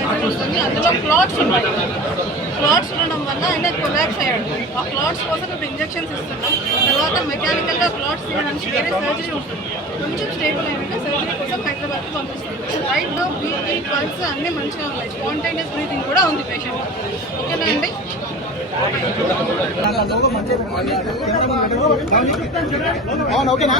Pressure వస్తుంది. అందులో clots ఉన్నాయి. క్లాట్స్ ఉండడం వల్ల ఆయన కొలాప్స్ అయ్యాడు. ఆ క్లాట్స్ కోసం ఇప్పుడు ఇంజెక్షన్స్ ఇస్తున్నాం. తర్వాత మెకానికల్గా క్లాట్స్ తీయడానికి వేరే సర్జరీ ఉంటుంది. కొంచెం స్టేబుల్ అయినాక సర్జరీ కోసం హైదరాబాద్కి పంపిస్తాం. రైట్లో బీపీ పల్స్ అన్నీ మంచిగా ఉన్నాయి. స్పాంటేనియస్ బ్రీతింగ్ కూడా ఉంది పేషెంట్. ఓకేనా అండి? ఓకేనా?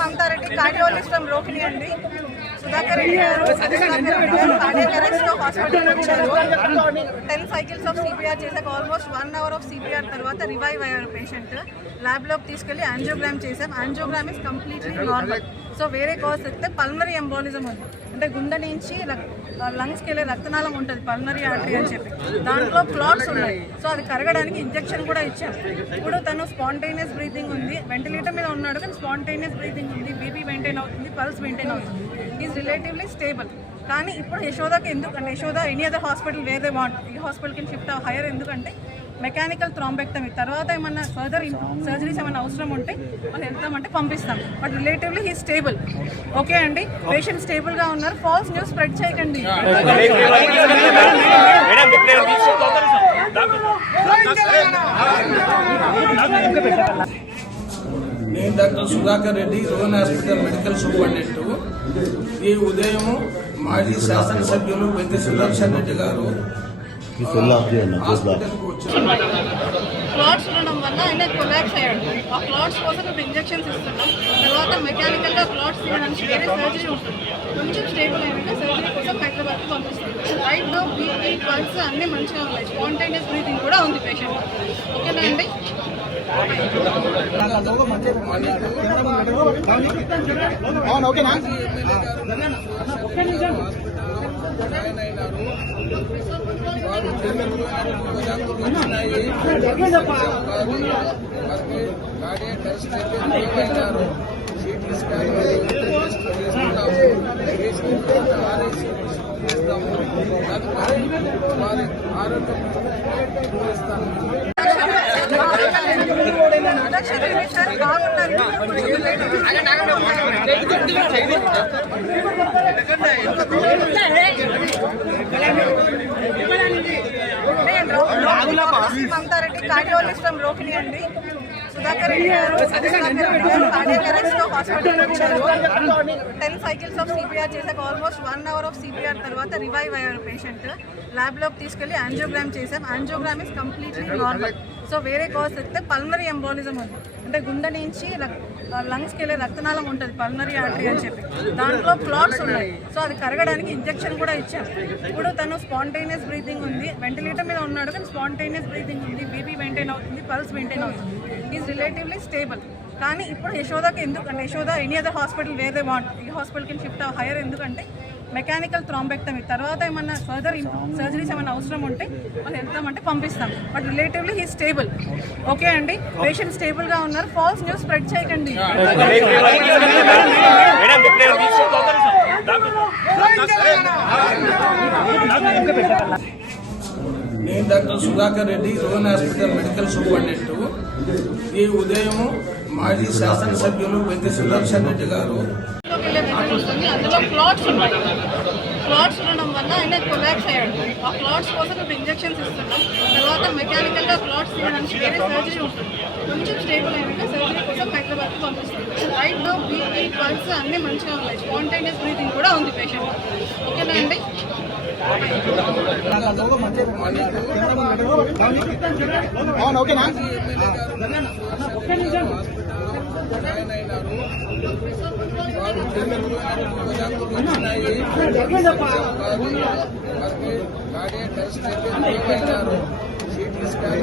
మమతారెడ్డి కార్డియాలజిస్ట్ ఫ్రమ్ రోహిణి అండి. సుధాకర్ రెడ్డి గారు కార్డియాక్ అరెస్ట్ లో హాస్పిటల్ వచ్చారు. 10 cycles ఆఫ్ సిపిఆర్ చేశాక ఆల్మోస్ట్ 1 hour ఆఫ్ సిపిఆర్ తర్వాత రివైవ్ అయ్యారు పేషెంట్. ల్యాబ్లోకి తీసుకెళ్లి యాంజియోగ్రామ్ చేసాం. Angiogram is completely normal. So వేరే కాజ్ వస్తే పల్మనరీ ఎంబాలిజం ఉంది, అంటే గుండె నుంచి లంగ్స్కి వెళ్ళే రక్తనాళం ఉంటుంది, పల్మనరీ ఆర్టరీ అని చెప్పి. దాంట్లో క్లాట్స్ ఉన్నాయి. సో అది కరగడానికి ఇంజెక్షన్ కూడా ఇచ్చాం. ఇప్పుడు తను స్పాంటేనియస్ బ్రీతింగ్ ఉంది, వెంటిలేటర్ మీద ఉన్నాడు కానీ స్పాంటేనియస్ బ్రీతింగ్ ఉంది, బీపీ మెయింటైన్ అవుతుంది, పల్స్ మెయింటైన్ అవుతుంది. Is relatively stable. కానీ ఇప్పుడు యశోదాకి ఎందుకంటే యశోద ఎనీ అదర్ హాస్పిటల్ వేరే వాంట్, ఈ హాస్పిటల్కి షిఫ్ట్ హైయర్. ఎందుకంటే మెకానికల్ థ్రాంబెక్టమీ తర్వాత ఏమన్నా ఫర్దర్ సర్జరీస్ ఏమైనా అవసరం ఉంటే వాళ్ళు వెళ్తామంటే పంపిస్తాం. But relatively he stable. Okay అండి, పేషెంట్ స్టేబుల్గా ఉన్నారు. ఫాల్స్ న్యూస్ స్ప్రెడ్ చేయకండి. నేను doctor Sudhakar Reddy, Rohan hospital medical superintendent. ఈ ఉదయం మాజీ శాసనసభ్యులు వెంకట సుదర్శన్ రెడ్డి గారు క్లాట్స్ ఉండడం వల్ల ఆయన కొలాప్స్ అయ్యాడు. ఆ క్లాట్స్ కోసం ఇప్పుడు ఇంజెక్షన్స్ ఇస్తున్నాం. తర్వాత మెకానికల్గా క్లాట్స్ తీయడానికి వేరే సర్జరీ ఉంటుంది. కొంచెం స్టేబుల్ అయినాక సర్జరీ కోసం హైదరాబాద్కి పంపిస్తాం. రైట్లో బీపీ పల్స్ అన్నీ మంచిగా ఉన్నాయి. స్పాంటేనియస్ బ్రీతింగ్ కూడా ఉంది పేషెంట్. ఓకేనా అండి? ఓకేనా? మమతారెడ్డి కార్డియాలజిస్ట్ ఫ్రమ్ రోహిణి అండి. సుధాకర్ రెడ్డి గారు కార్డియాక్ అరెస్ట్ లో హాస్పిటల్ వచ్చారు. 10 cycles ఆఫ్ సిపిఆర్ చేశాక ఆల్మోస్ట్ 1 hour ఆఫ్ సిపిఆర్ తర్వాత రివైవ్ అయ్యారు పేషెంట్. ల్యాబ్లోకి తీసుకెళ్లి యాంజియోగ్రామ్ చేసాం. Angiogram is completely normal. So వేరే కాజ్ వస్తే పల్మనరీ ఎంబాలిజం ఉంది, అంటే గుండె నుంచి లంగ్స్కి వెళ్ళే రక్తనాళం ఉంటుంది, పల్మనరీ ఆర్టరీ అని చెప్పి. దాంట్లో క్లాట్స్ ఉన్నాయి. సో అది కరగడానికి ఇంజెక్షన్ కూడా ఇచ్చాం. ఇప్పుడు తను స్పాంటేనియస్ బ్రీతింగ్ ఉంది, వెంటిలేటర్ మీద ఉన్నాడు కానీ స్పాంటేనియస్ బ్రీతింగ్ ఉంది, బీపీ మెయింటైన్ అవుతుంది, పల్స్ మెయింటైన్ అవుతుంది. Is relatively stable. కానీ ఇప్పుడు యశోదాకి ఎందుకంటే యశోద ఎనీ అదర్ హాస్పిటల్ వేరే వాంట్, ఈ హాస్పిటల్కి షిఫ్ట్ హైయర్. ఎందుకంటే మెకానికల్ థ్రాంబెక్టమీ తర్వాత ఏమన్నా ఫర్దర్ సర్జరీస్ ఏమైనా అవసరం ఉంటే వాళ్ళు వెళ్తామంటే పంపిస్తాం. But relatively he stable. Okay అండి, పేషెంట్ స్టేబుల్గా ఉన్నారు. ఫాల్స్ న్యూస్ స్ప్రెడ్ చేయకండి. నేను doctor Sudhakar Reddy, Rohan hospital medical superintendent. ఈ ఉదయం మాజీ శాసనసభ్యులు వెంకట సుదర్శన్ రెడ్డి గారు అందులో క్లాట్స్ ఉన్నాయి. క్లాట్స్ ఉండడం వల్ల ఆయన కొలాప్స్ అయ్యాడు. ఆ క్లాట్స్ కోసం ఇప్పుడు ఇంజెక్షన్స్ ఇస్తున్నాం. తర్వాత మెకానికల్గా క్లాట్స్ తీయడానికి వేరే సర్జరీ ఉంటుంది. కొంచెం స్టేబుల్ అయినాక సర్జరీ కోసం హైదరాబాద్కి పంపిస్తాం. రైట్లో బీపీ పల్స్ అన్నీ మంచిగా ఉన్నాయి. స్పాంటేనియస్ బ్రీతింగ్ కూడా ఉంది పేషెంట్. ఓకేనా అండి? ఓకేనా? సిటీ స్కాన్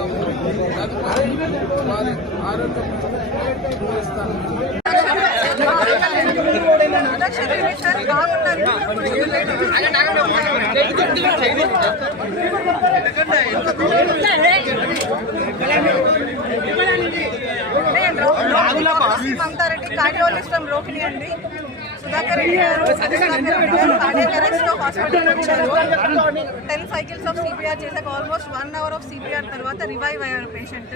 చేస్తాము. తదుపరి వారి ఆరోగ్యం చూపిస్తాము. మమతారెడ్డి కార్డియాలజిస్ట్ ఫ్రమ్ రోహిణి అండి. సుధాకర్ రెడ్డి గారు కార్డియాక్ అరెస్ట్ లో హాస్పిటల్ వచ్చారు. 10 సైకిల్స్ ఆఫ్ సిపిఆర్ చేశాక ఆల్మోస్ట్ 1 అవర్ ఆఫ్ సిపిఆర్ తర్వాత రివైవ్ అయ్యారు పేషెంట్.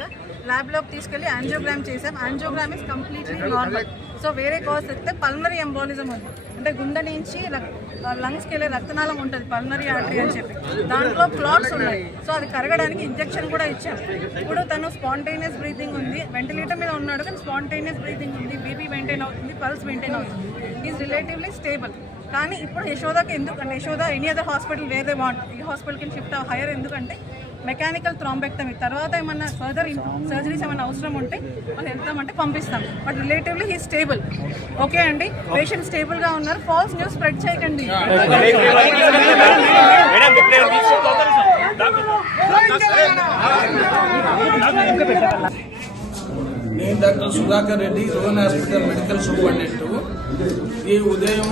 ల్యాబ్ లోకి తీసుకెళ్లి యాంజియోగ్రామ్ చేసాం. Angiogram is completely normal. So వేరే కాజ్ అయితే పల్మనరీ ఎంబోలిజం ఉంది, అంటే గుండె నుంచి లంగ్స్కి వెళ్ళే రక్తనాళం ఉంటుంది పల్మనరీ ఆర్టరీ అని చెప్పి, దాంట్లో క్లాట్స్ ఉన్నాయి. సో అది కరగడానికి ఇంజెక్షన్ కూడా ఇచ్చాం. ఇప్పుడు తను స్పాంటేనియస్ బ్రీతింగ్ ఉంది, వెంటిలేటర్ మీద ఉన్నాడు కానీ స్పాంటేనియస్ బ్రీతింగ్ ఉంది, బీపీ మెయింటైన్ అవుతుంది, పల్స్ మెయింటైన్ అవుతుంది, ఈజ్ రిలేటివ్లీ స్టేబుల్. కానీ ఇప్పుడు యశోదాకి ఎందుకంటే Yashoda any other hospital where they want, ఈ హాస్పిటల్కి షిఫ్ట్ హైయర్ ఎందుకంటే మెకానికల్ థ్రాంబెక్టమీ తర్వాత ఏమన్నా ఫర్దర్ సర్జరీస్ ఏమైనా అవసరం ఉంటే వాళ్ళు వెళ్తామంటే పంపిస్తాం. But relatively he stable. Okay అండి, పేషెంట్ స్టేబుల్గా ఉన్నారు. ఫాల్స్ న్యూస్ స్ప్రెడ్ చేయకండి. నేను doctor Sudhakar Reddy, Rohan hospital medical superintendent. ఈ ఉదయం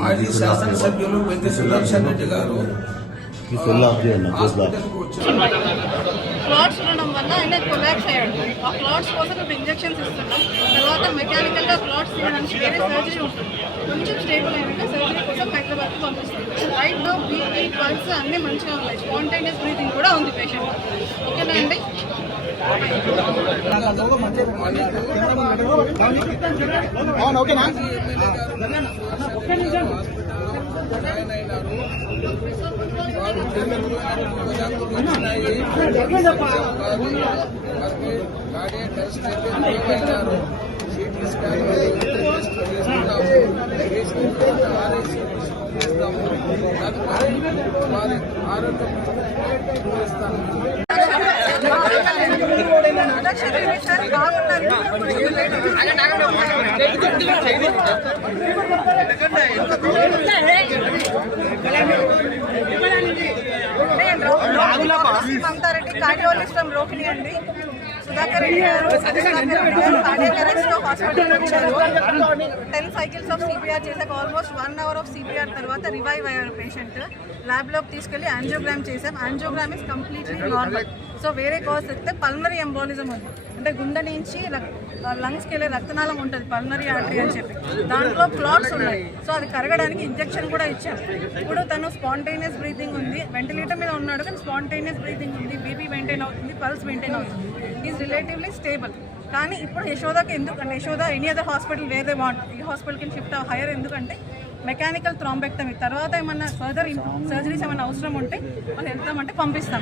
మాజీ శాసనసభ్యులు పెద్ద సుదర్శన్ రెడ్డి గారు హాస్పిటల్కు వచ్చారు. క్లాట్స్ ఉండడం వల్ల ఆయన కొలాప్స్ అయ్యాడు. ఆ క్లాట్స్ కోసం ఇప్పుడు ఇంజెక్షన్స్ ఇస్తున్నాం. తర్వాత మెకానికల్గా క్లాట్స్ తీయడానికి వేరే సర్జరీ ఉంటుంది. కొంచెం స్టేబుల్ అయినాక సర్జరీ కోసం హైదరాబాద్కి పంపిస్తాం. రైట్ నో బీపీ పల్స్ అన్నీ మంచిగా ఉన్నాయి. స్పాంటేనియస్ బ్రీతింగ్ కూడా ఉంది పేషెంట్. ఓకేనా అండి? అవును ఓకేనా? వారి ఆరోగ్యం చూపిస్తాము. మమతారెడ్డి కార్డియాలజిస్ట్ ఫ్రమ్ రోహిణి అండి. సుధాకర్ రెడ్డి గారు కార్డియాక్ అరెస్ట్ లో హాస్పిటల్ వచ్చారు. 10 సైకిల్స్ ఆఫ్ సిపిఆర్ చేశాక ఆల్మోస్ట్ 1 అవర్ ఆఫ్ సిపిఆర్ తర్వాత రివైవ్ అయ్యారు పేషెంట్. ల్యాబ్ లోకి తీసుకెళ్లి యాంజియోగ్రామ్ చేసాం. Angiogram is completely normal. So వేరే కాజ్ అయితే పల్మనరీ ఎంబోలిజం ఉంది, అంటే గుండె నుంచి లంగ్స్కి వెళ్ళే రక్తనాళం ఉంటుంది పల్మనరీ ఆర్టరీ అని చెప్పి, దాంట్లో క్లాట్స్ ఉన్నాయి. సో అది కరగడానికి ఇంజెక్షన్ కూడా ఇచ్చాం. ఇప్పుడు తను స్పాంటేనియస్ బ్రీతింగ్ ఉంది, వెంటిలేటర్ మీద ఉన్నాడు కానీ స్పాంటేనియస్ బ్రీతింగ్ ఉంది, బీపీ మెయింటైన్ అవుతుంది, పల్స్ మెయింటైన్ అవుతుంది, ఈజ్ రిలేటివ్లీ స్టేబుల్. కానీ ఇప్పుడు యశోదాకి ఎందుకంటే Yashoda any other hospital where they want, ఈ హాస్పిటల్కి షిఫ్ట్ హైయర్ ఎందుకంటే మెకానికల్ థ్రాంబెక్టమీ తర్వాత ఏమన్నా ఫర్దర్ సర్జరీస్ ఏమైనా అవసరం ఉంటే వాళ్ళు వెళ్తామంటే పంపిస్తాం.